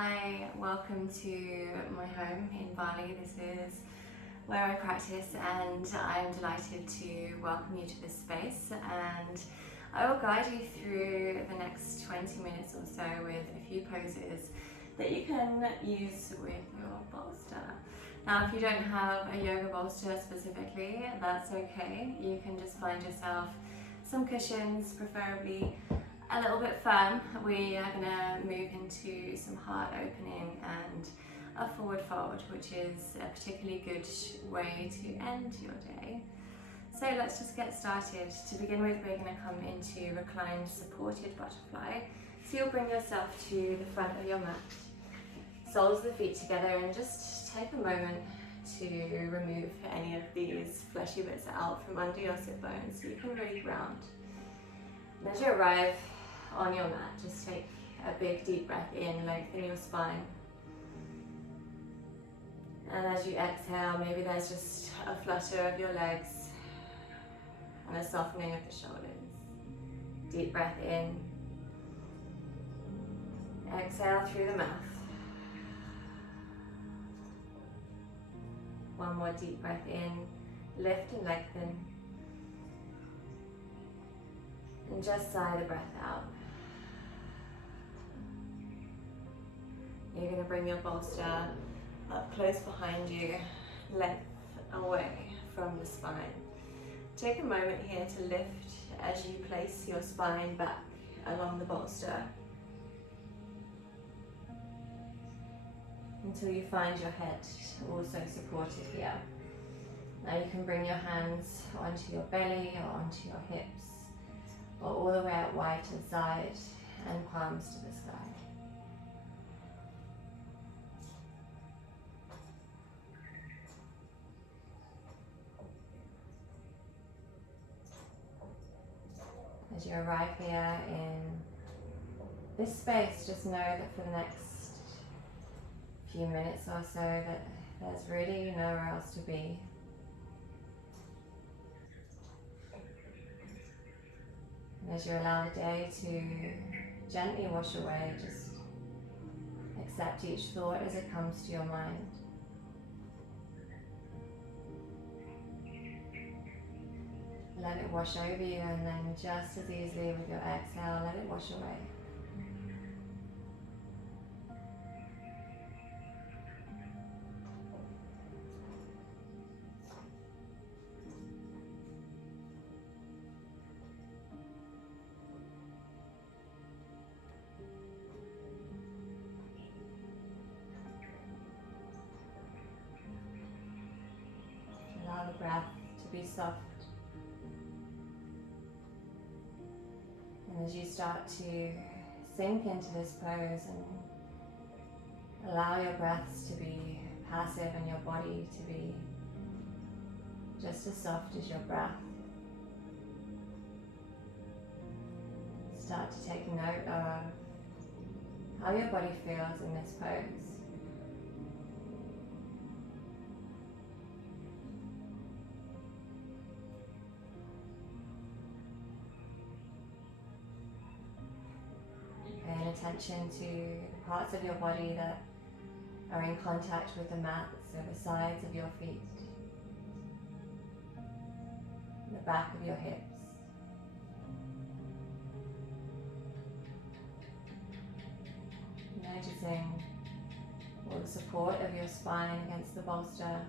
Hi, welcome to my home in Bali. This is where I practice and I'm delighted to welcome you to this space, and I will guide you through the next 20 minutes or so with a few poses that you can use with your bolster. Now, if you don't have a yoga bolster specifically, that's okay. You can just find yourself some cushions, preferably a little bit firm. We are going to move into some heart opening and a forward fold, which is a particularly good way to end your day. So let's just get started. To begin with, we're going to come into reclined supported butterfly. So you'll bring yourself to the front of your mat, soles of the feet together, and just take a moment to remove any of these fleshy bits out from under your sit bones so you can really ground. And as you arrive on your mat, just take a big deep breath in, lengthen your spine. And as you exhale, maybe there's just a flutter of your legs and a softening of the shoulders. Deep breath in. Exhale through the mouth. One more deep breath in. Lift and lengthen. And just sigh the breath out. You're going to bring your bolster up close behind you, length away from the spine. Take a moment here to lift as you place your spine back along the bolster until you find your head also supported here. Now you can bring your hands onto your belly or onto your hips, or all the way out wide to the side and palms to the sky. As you arrive here in this space, just know that for the next few minutes or so that there's really nowhere else to be. And as you allow the day to gently wash away, just accept each thought as it comes to your mind. Let it wash over you, and then just as easily with your exhale, let it wash away. Allow the breath to be soft. And as you start to sink into this pose and allow your breaths to be passive and your body to be just as soft as your breath, start to take note of how your body feels in this pose. Paying attention to the parts of your body that are in contact with the mat, so the sides of your feet, the back of your hips. Noticing all the support of your spine against the bolster,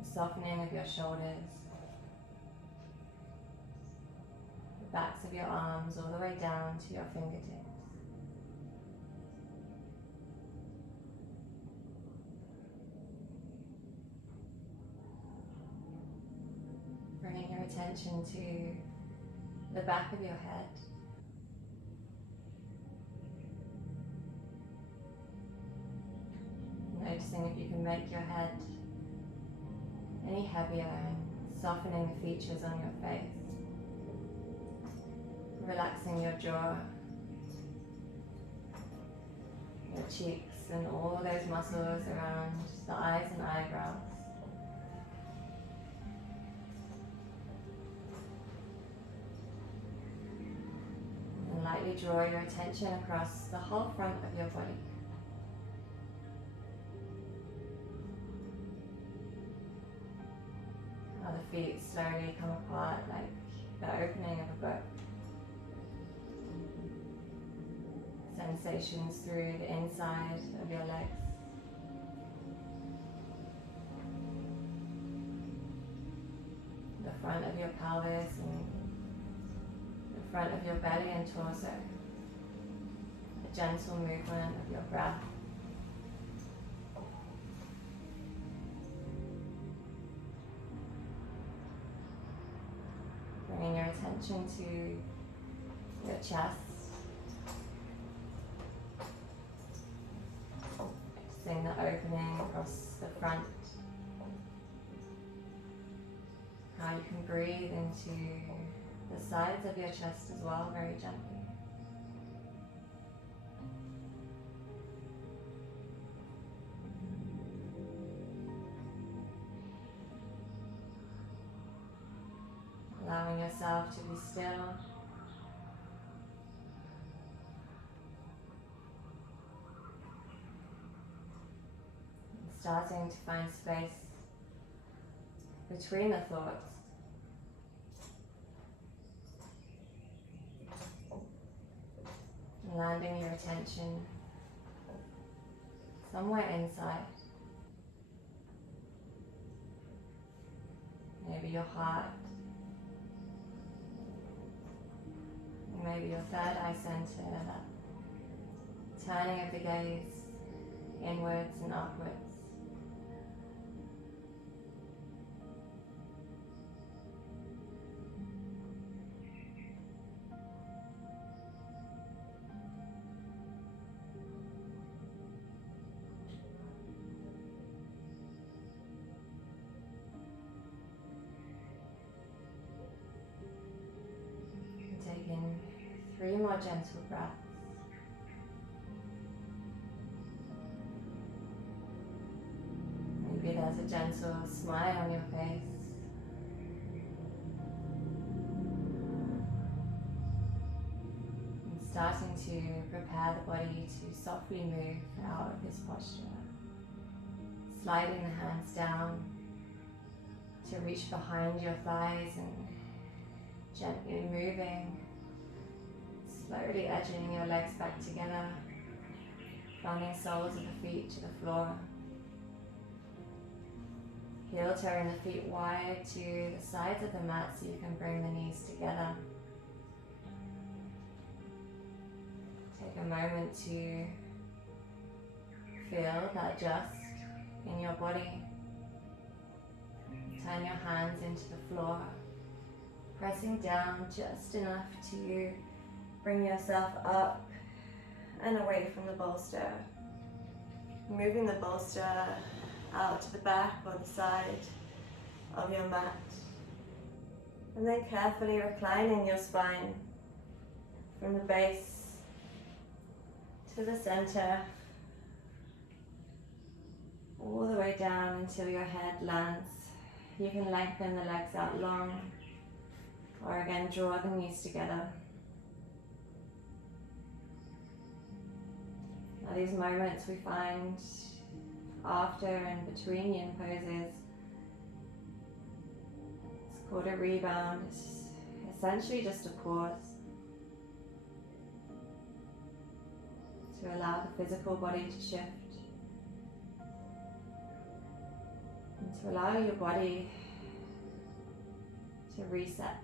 the softening of your shoulders, backs of your arms all the way down to your fingertips. Bringing your attention to the back of your head. Noticing if you can make your head any heavier and softening the features on your face. Relaxing your jaw, your cheeks, and all those muscles around the eyes and eyebrows. And And lightly draw your attention across the whole front of your body. How the feet slowly come apart like the opening of a book. Sensations through the inside of your legs. The front of your pelvis and the front of your belly and torso. A gentle movement of your breath. Bringing your attention to your chest. Noticing the opening across the front. How you can breathe into the sides of your chest as well, very gently. Allowing yourself to be still. And starting to find space between the thoughts. Landing your attention somewhere inside. Maybe your heart. Maybe your third eye center, that turning of the gaze inwards and upwards. Taking 3 more gentle breaths. Maybe there's a gentle smile on your face. And starting to prepare the body to softly move out of this posture. Sliding the hands down to reach behind your thighs and gently moving, slowly edging your legs back together, planting soles of the feet to the floor. Heel toeing the feet wide to the sides of the mat so you can bring the knees together. Take a moment to feel that just in your body. Turn your hands into the floor, pressing down just enough to bring yourself up and away from the bolster. Moving the bolster out to the back or the side of your mat. And then carefully reclining your spine from the base to the center, all the way down until your head lands. You can lengthen the legs out long, or again draw the knees together. Now these moments we find after and between yin poses, it's called a rebound. It's essentially just a pause to allow the physical body to shift and to allow your body to reset.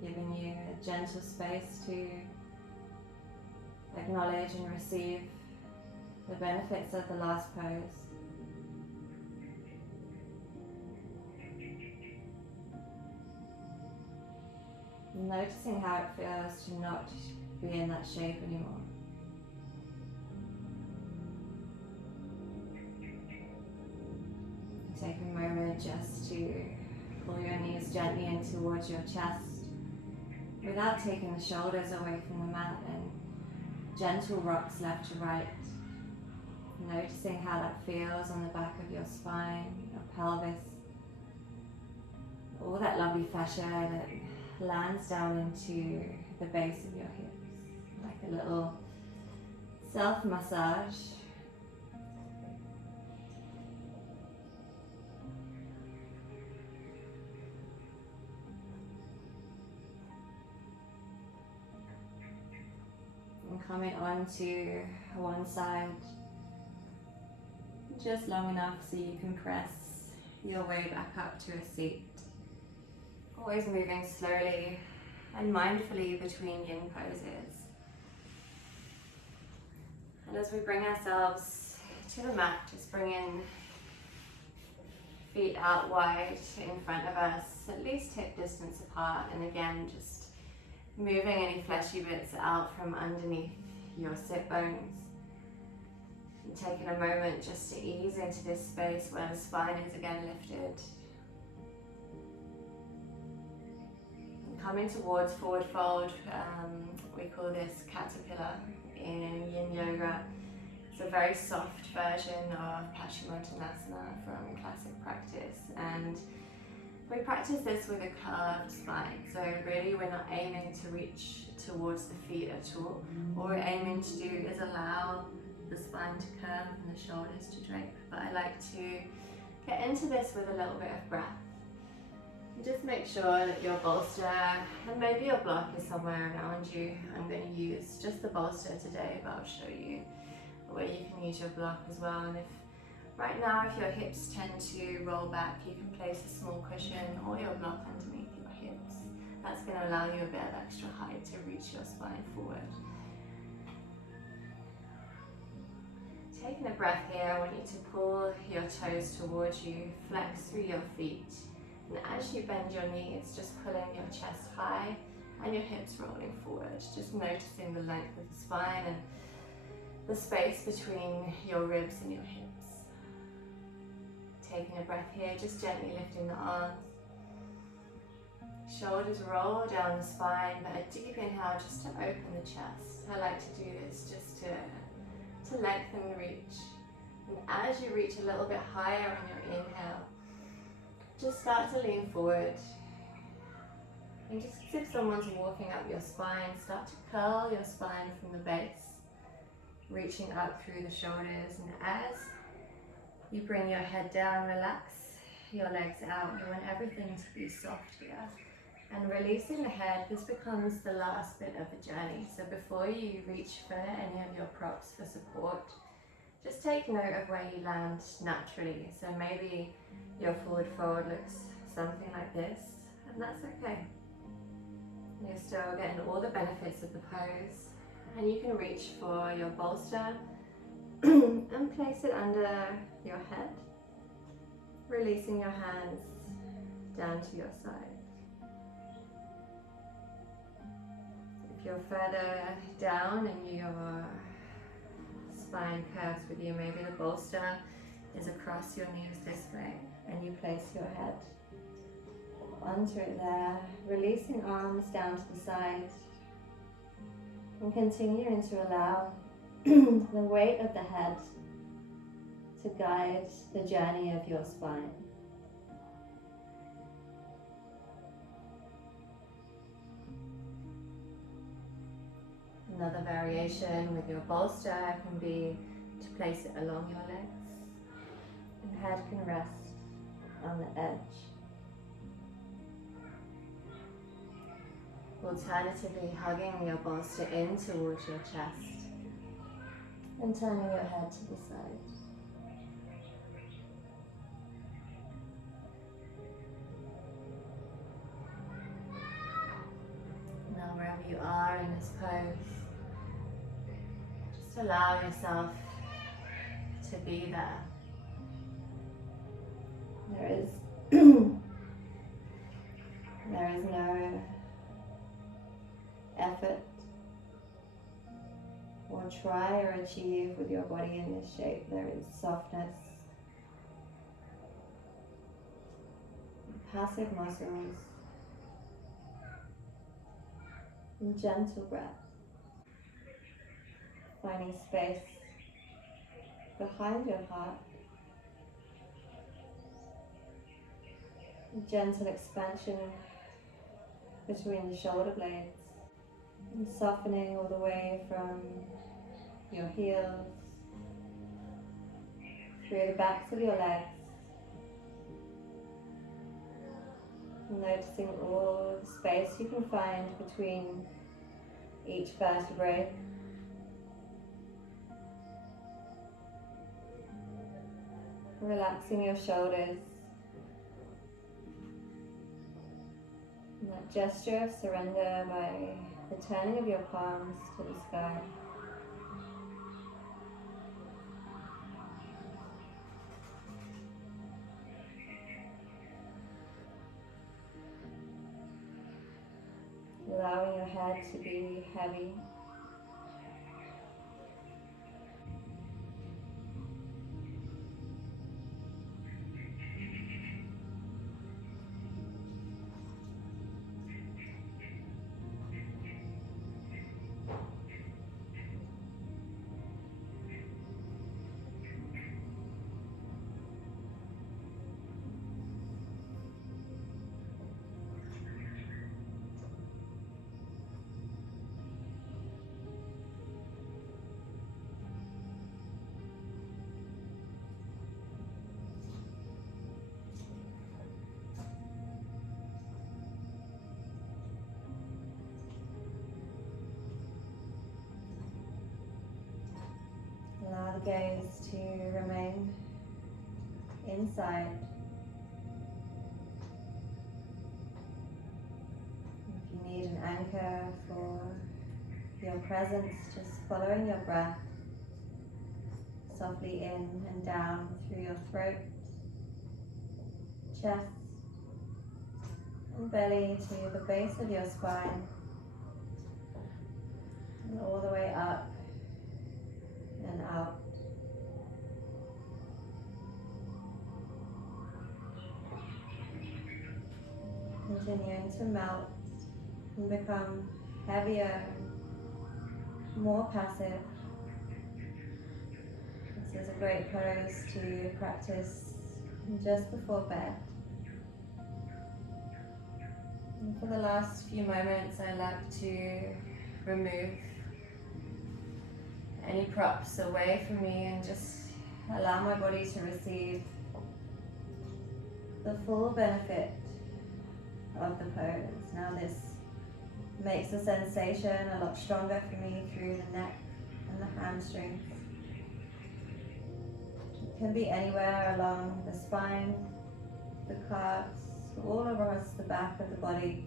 Giving you a gentle space to acknowledge and receive the benefits of the last pose. Noticing how it feels to not be in that shape anymore. Take a moment just to pull your knees gently in towards your chest without taking the shoulders away from the mat, and gentle rocks left to right. Noticing how that feels on the back of your spine, your pelvis. All that lovely fascia that lands down into the base of your hips, like a little self-massage. And coming on to one side, just long enough so you can press your way back up to a seat. Always moving slowly and mindfully between yin poses. And as we bring ourselves to the mat, just bringing feet out wide in front of us, at least hip distance apart, and again just moving any fleshy bits out from underneath your sit bones. And taking a moment just to ease into this space where the spine is again lifted. Coming towards forward fold, we call this caterpillar in Yin Yoga. It's a very soft version of Paschimottanasana from classic practice, and we practice this with a curved spine. So really we're not aiming to reach towards the feet at all. What we're aiming to do is allow the spine to curve and the shoulders to drape. But I like to get into this with a little bit of breath. Just make sure that your bolster and maybe your block is somewhere around you. I'm going to use just the bolster today, but I'll show you where you can use your block as well. And if right now, if your hips tend to roll back, you can place a small cushion or your block underneath your hips. That's going to allow you a bit of extra height to reach your spine forward. Taking a breath here, I want you to pull your toes towards you, flex through your feet. And as you bend your knees, just pulling your chest high and your hips rolling forward. Just noticing the length of the spine and the space between your ribs and your hips. Taking a breath here, just gently lifting the arms. Shoulders roll down the spine, but a deep inhale just to open the chest. I like to do this just to lengthen the reach. And as you reach a little bit higher on your inhale, just start to lean forward. And just as if someone's walking up your spine, start to curl your spine from the base, reaching up through the shoulders. And as you bring your head down, relax your legs out. You want everything to be soft here. And releasing the head, this becomes the last bit of the journey. So before you reach for any of your props for support, just take note of where you land naturally. So maybe your forward fold looks something like this, and that's okay. You're still getting all the benefits of the pose. And you can reach for your bolster and place it under your head, releasing your hands down to your side. If you're further down and your spine curves with you, maybe the bolster is across your knees this way, and you place your head onto it there, releasing arms down to the side, and continuing to allow the weight of the head to guide the journey of your spine. Another variation with your bolster can be to place it along your legs, and head can rest on the edge. Alternatively, hugging your bolster in towards your chest and turning your head to the side. Now wherever you are in this pose, just allow yourself to be there. There is no effort or try or achieve with your body in this shape. There is softness, passive muscles, and gentle breath. Finding space behind your heart A gentle expansion between the shoulder blades, and softening all the way from your heels through the backs of your legs. Noticing all the space you can find between each vertebrae. Relaxing your shoulders. And that gesture of surrender by the turning of your palms to the sky. Allowing your head to be heavy. Allow the gaze to remain inside. If you need an anchor for your presence, just following your breath softly in and down through your throat, chest, and belly to the base of your spine, and all the way up and out. Continuing to melt and become heavier, more passive. This is a great pose to practice just before bed. And for the last few moments, I like to remove any props away from me and just allow my body to receive the full benefit of the pose. Now this makes the sensation a lot stronger for me through the neck and the hamstrings. It can be anywhere along the spine, the calves, all across the back of the body.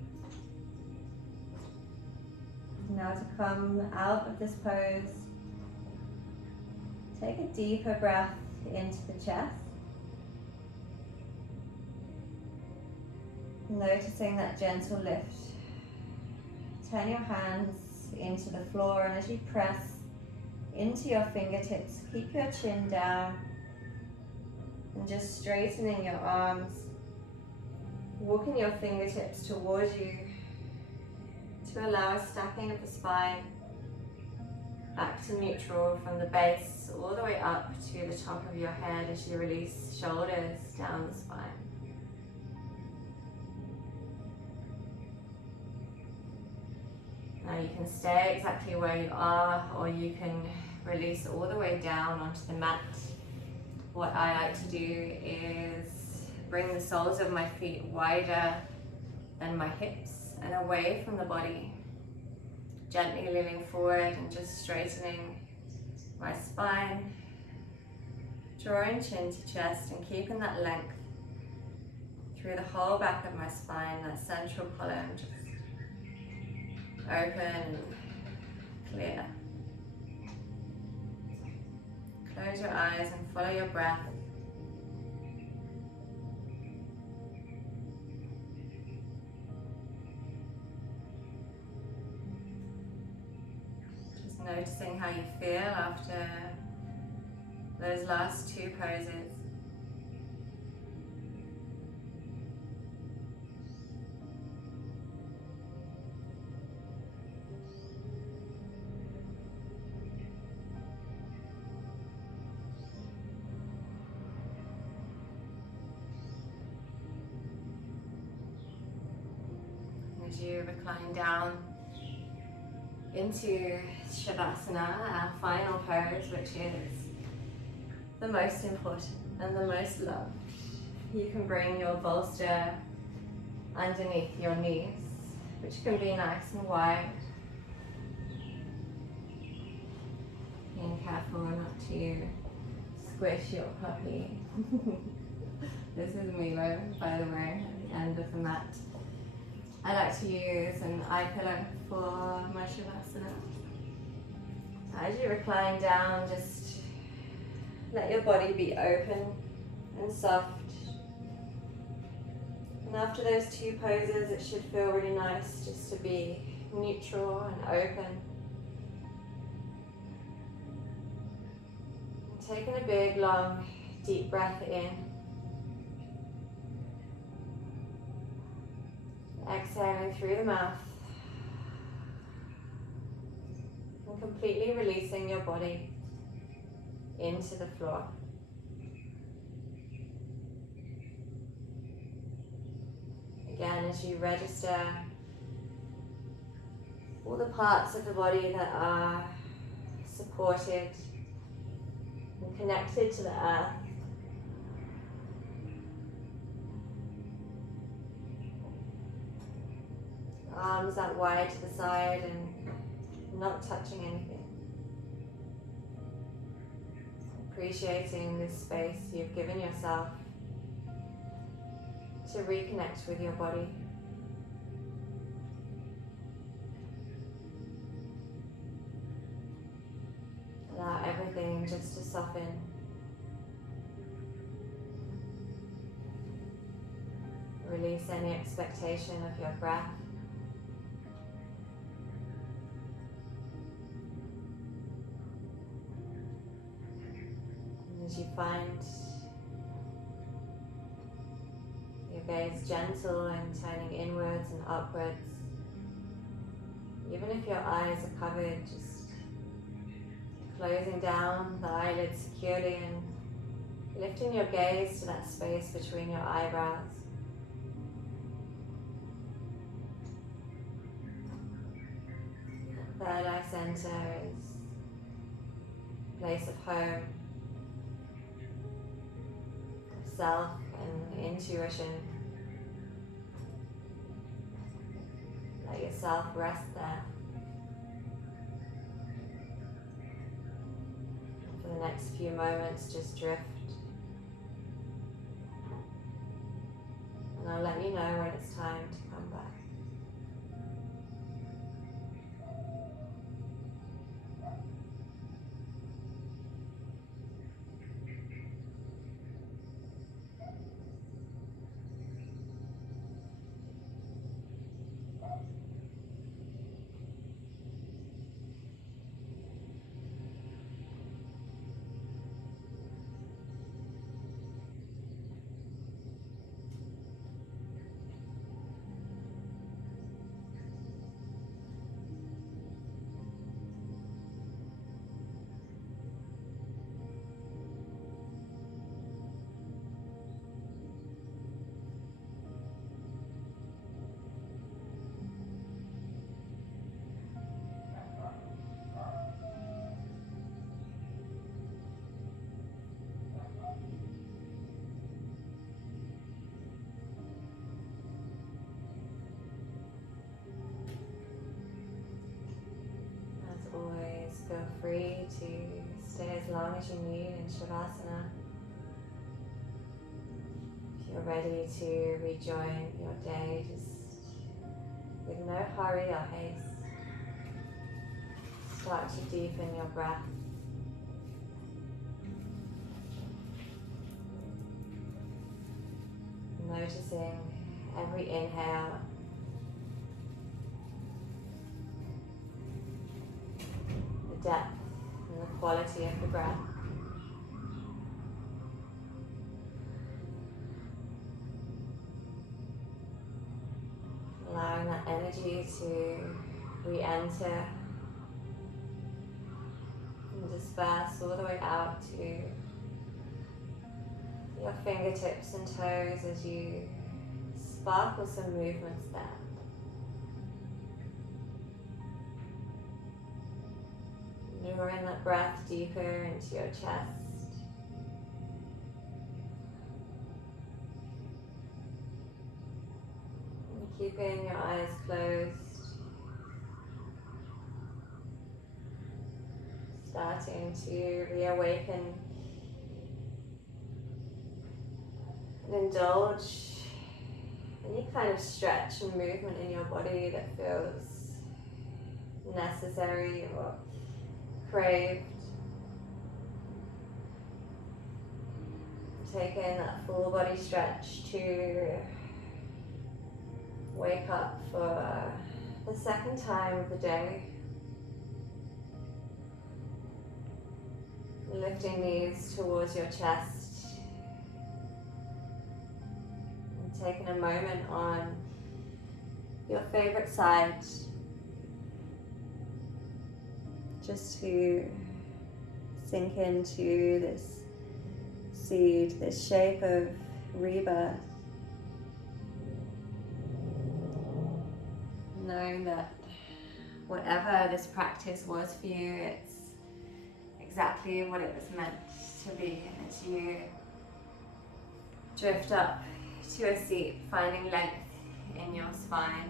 Now to come out of this pose, take a deeper breath into the chest. Noticing that gentle lift. Turn your hands into the floor, and as you press into your fingertips, keep your chin down and just straightening your arms, walking your fingertips towards you to allow a stacking of the spine back to neutral from the base all the way up to the top of your head as you release shoulders down the spine. Now you can stay exactly where you are, or you can release all the way down onto the mat. What I like to do is bring the soles of my feet wider than my hips and away from the body. Gently leaning forward and just straightening my spine. Drawing chin to chest and keeping that length through the whole back of my spine, that central column just open and clear. Close your eyes and follow your breath. Just noticing how you feel after those last two poses. as you recline down into Shavasana, our final pose, which is the most important and the most loved. You can bring your bolster underneath your knees, which can be nice and wide. Being careful not to squish your puppy. This is Milo, by the way, at the end of the mat. I like to use an eye pillow for my Shavasana. As you recline down, just let your body be open and soft. And after those two poses, it should feel really nice just to be neutral and open. And taking a big, long, deep breath in. Exhaling through the mouth. And completely releasing your body into the floor. Again, as you register all the parts of the body that are supported and connected to the earth. Arms out wide to the side and not touching anything. Appreciating this space you've given yourself to reconnect with your body. Allow everything just to soften. Release any expectation of your breath. And as you find your gaze gentle and turning inwards and upwards, even if your eyes are covered, just closing down the eyelids securely and lifting your gaze to that space between your eyebrows. Third eye center is a place of home, of self and intuition. Let yourself rest there. And for the next few moments, just drift. And I'll let you know when it's time to come back. Feel free to stay as long as you need in Shavasana. If you're ready to rejoin your day, just with no hurry or haste, start to deepen your breath. Noticing every inhale depth and the quality of the breath. Allowing that energy to re-enter and disperse all the way out to your fingertips and toes as you sparkle some movements there. drawing that breath deeper into your chest. And keeping your eyes closed. Starting to reawaken and indulge any kind of stretch and movement in your body that feels necessary or craved. Taking that full body stretch to wake up for the second time of the day. Lifting knees towards your chest. And taking a moment on your favorite side. Just to sink into this seed, this shape of rebirth. Knowing that whatever this practice was for you, it's exactly what it was meant to be. And as you drift up to a seat, finding length in your spine.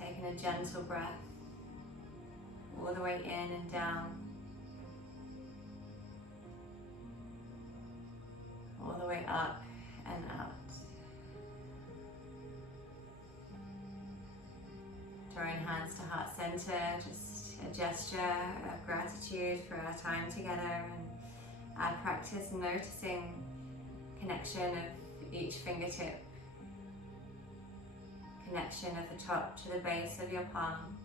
Taking a gentle breath all the way in and down, all the way up and out. Drawing hands to heart center, just a gesture of gratitude for our time together, and our practice noticing connection of each fingertip. Connection at the top to the base of your palm,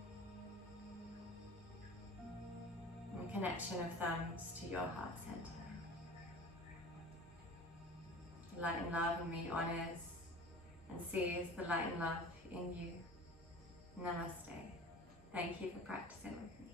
and connection of thumbs to your heart center. Light and love in me honors and sees the light and love in you. Namaste. Thank you for practicing with me.